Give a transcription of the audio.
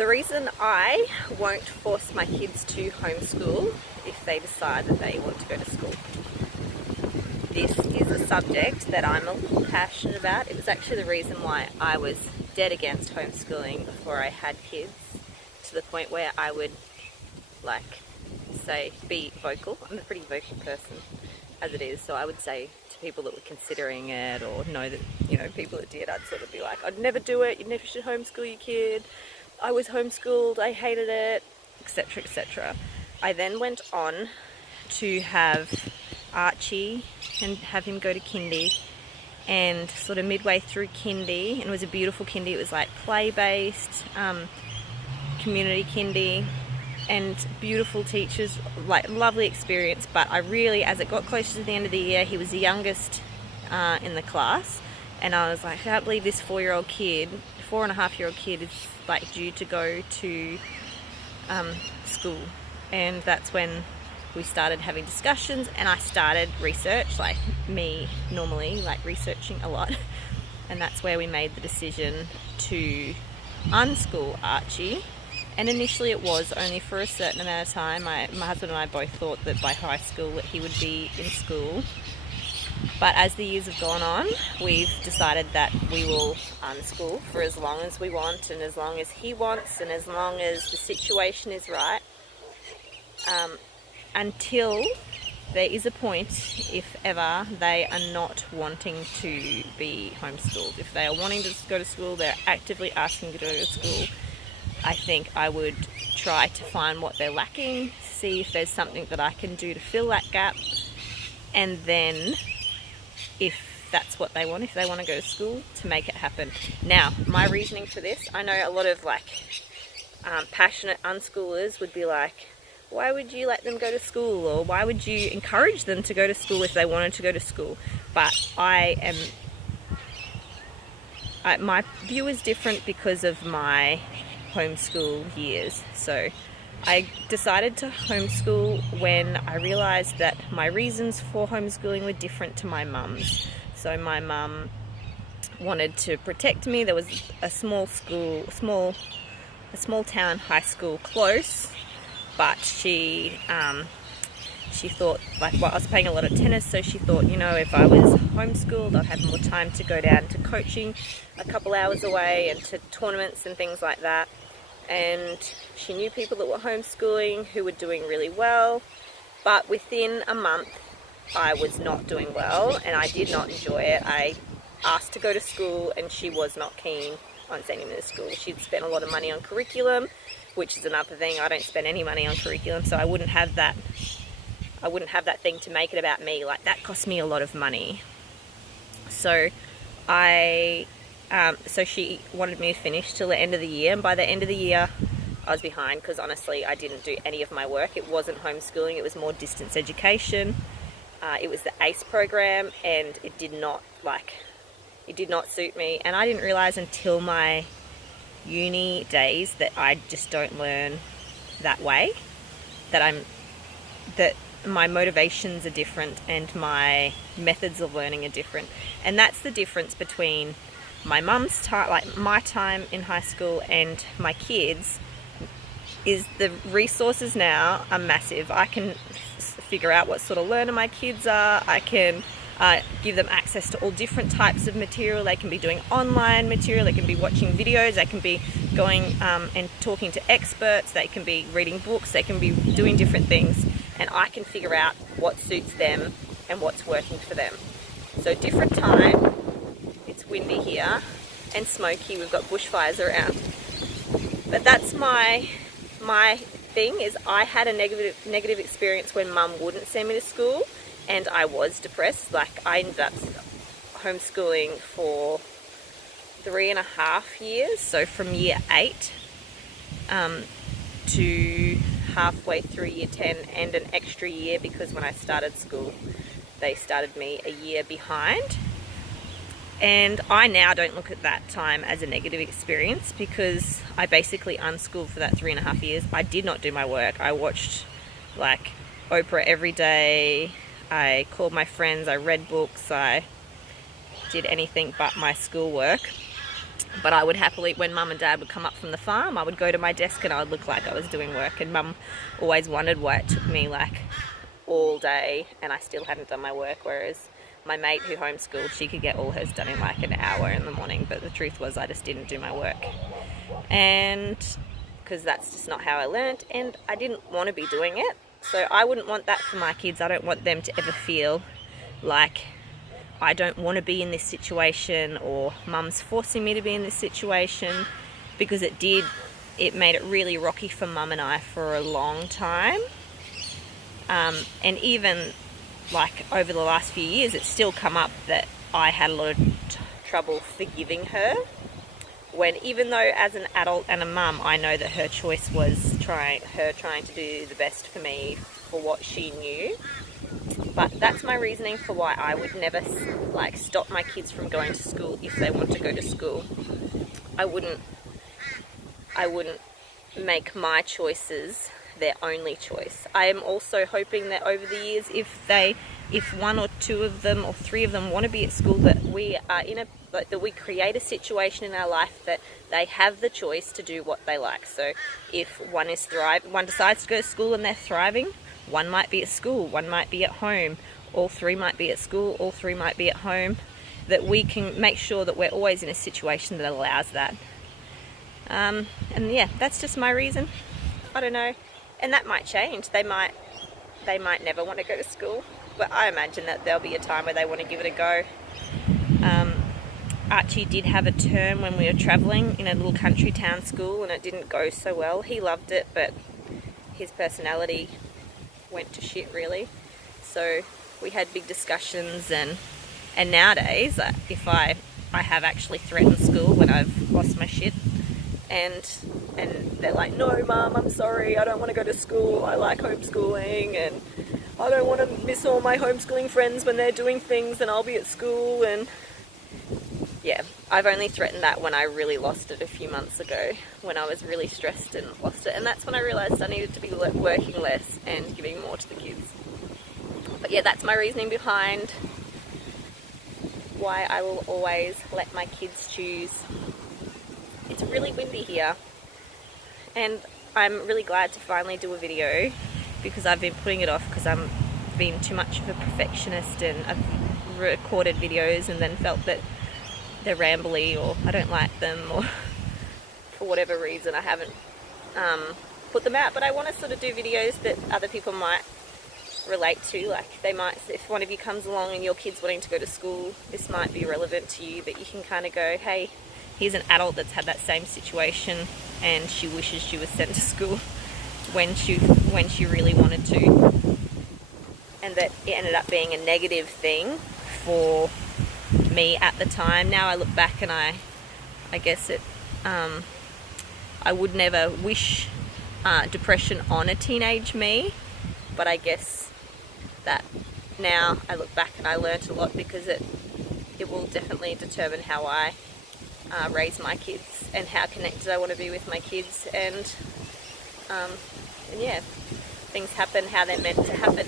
The reason I won't force my kids to homeschool if they decide that they want to go to school. This is a subject that I'm a little passionate about. It was actually the reason why I was dead against homeschooling before I had kids, to the point where I would be vocal. I'm a pretty vocal person as it is, so I would say to people that were considering it or know that, people that did, I'd sort of be like, I'd never do it, you never should homeschool your kid. I was homeschooled, I hated it, etc, etc. I then went on to have Archie and have him go to kindy, and sort of midway through kindy, and it was a beautiful kindy, it was like play-based, community kindy, and beautiful teachers, lovely experience. But I really, as it got closer to the end of the year, he was the youngest in the class, and I was like, I can't believe this 4-year-old kid, 4.5-year-old kid is due to go to school. And that's when we started having discussions, and I started research, like me normally, researching a lot. And that's where we made the decision to unschool Archie. And initially it was only for a certain amount of time. My husband and I both thought that by high school that he would be in school. But as the years have gone on, we've decided that we will unschool for as long as we want, and as long as he wants, and as long as the situation is right, until there is a point, if ever, they are not wanting to be homeschooled. If they are wanting to go to school, they're actively asking to go to school, I think I would try to find what they're lacking, see if there's something that I can do to fill that gap, and then, if that's what they want, if they want to go to school, to make it happen. Now, my reasoning for this, I know a lot of passionate unschoolers would be like, why would you let them go to school, or why would you encourage them to go to school if they wanted to go to school? But my view is different because of my homeschool years. So I decided to homeschool when I realised that my reasons for homeschooling were different to my mum's. So my mum wanted to protect me. There was a small town high school close, but she thought, I was playing a lot of tennis, so she thought, if I was homeschooled, I'd have more time to go down to coaching a couple hours away and to tournaments and things like that. And she knew people that were homeschooling who were doing really well, but within a month I was not doing well and I did not enjoy it. I asked to go to school and she was not keen on sending me to school. She'd spent a lot of money on curriculum, which is another thing. I don't spend any money on curriculum, so I wouldn't have that thing to make it about me. That cost me a lot of money. So so she wanted me to finish till the end of the year, and by the end of the year I was behind, because honestly I didn't do any of my work. It wasn't homeschooling, it was more distance education. It was the ACE program, and it did not suit me, and I didn't realise until my uni days that I just don't learn that way, that my motivations are different and my methods of learning are different. And that's the difference between my mum's time, my time in high school, and my kids, is the resources now are massive. I can figure out what sort of learner my kids are. I can give them access to all different types of material. They can be doing online material, they can be watching videos, they can be going and talking to experts, they can be reading books, they can be doing different things, and I can figure out what suits them and what's working for them. So different time. It's windy here and smoky, we've got bushfires around. But that's my thing, is I had a negative experience when mum wouldn't send me to school, and I was depressed. I ended up homeschooling for 3.5 years, so from year 8 to halfway through year 10, and an extra year because when I started school they started me a year behind. And I now don't look at that time as a negative experience, because I basically unschooled for that 3.5 years. I did not do my work. I watched Oprah every day. I called my friends. I read books. I did anything but my schoolwork. But I would happily, when mum and dad would come up from the farm, I would go to my desk and I would look like I was doing work. And mum always wondered why it took me like all day and I still hadn't done my work. Whereas my mate who homeschooled, she could get all hers done in like an hour in the morning. But the truth was I just didn't do my work. And because that's just not how I learned, and I didn't want to be doing it. So I wouldn't want that for my kids. I don't want them to ever feel like I don't want to be in this situation, or mum's forcing me to be in this situation, because it made it really rocky for mum and I for a long time. And even like over the last few years, it's still come up that I had a lot of trouble forgiving her, when even though as an adult and a mum, I know that her choice was trying to do the best for me for what she knew. But that's my reasoning for why I would never like stop my kids from going to school if they want to go to school. I wouldn't make my choices their only choice. I am also hoping that over the years, if one or two of them or three of them want to be at school, that we are that we create a situation in our life that they have the choice to do what they like. So if one decides to go to school and they're thriving, one might be at school, one might be at home, all three might be at school, all three might be at home, that we can make sure that we're always in a situation that allows that. And yeah, that's just my reason. I don't know. And that might change. They might never want to go to school, but I imagine that there'll be a time where they want to give it a go. Archie did have a term when we were travelling in a little country town school, and it didn't go so well. He loved it, but his personality went to shit really. So we had big discussions, and nowadays if I have actually threatened school when I've lost my shit, and they're like, no mum, I'm sorry, I don't want to go to school, I like homeschooling, and I don't want to miss all my homeschooling friends when they're doing things and I'll be at school. And yeah, I've only threatened that when I really lost it a few months ago, when I was really stressed and lost it, and that's when I realised I needed to be working less and giving more to the kids. But yeah, that's my reasoning behind why I will always let my kids choose. It's really windy here, and I'm really glad to finally do a video, because I've been putting it off because I'm being too much of a perfectionist, and I've recorded videos and then felt that they're rambly or I don't like them, or for whatever reason I haven't put them out. But I want to sort of do videos that other people might relate to. Like they might, if one of you comes along and your kid's wanting to go to school, this might be relevant to you, that you can kind of go, hey, here's an adult that's had that same situation and she wishes she was sent to school when she really wanted to, and that it ended up being a negative thing for me at the time. Now I look back and I guess it I would never wish depression on a teenage me, but I guess that now I look back and I learnt a lot, because it will definitely determine how I raise my kids and how connected I want to be with my kids, and yeah, things happen how they're meant to happen.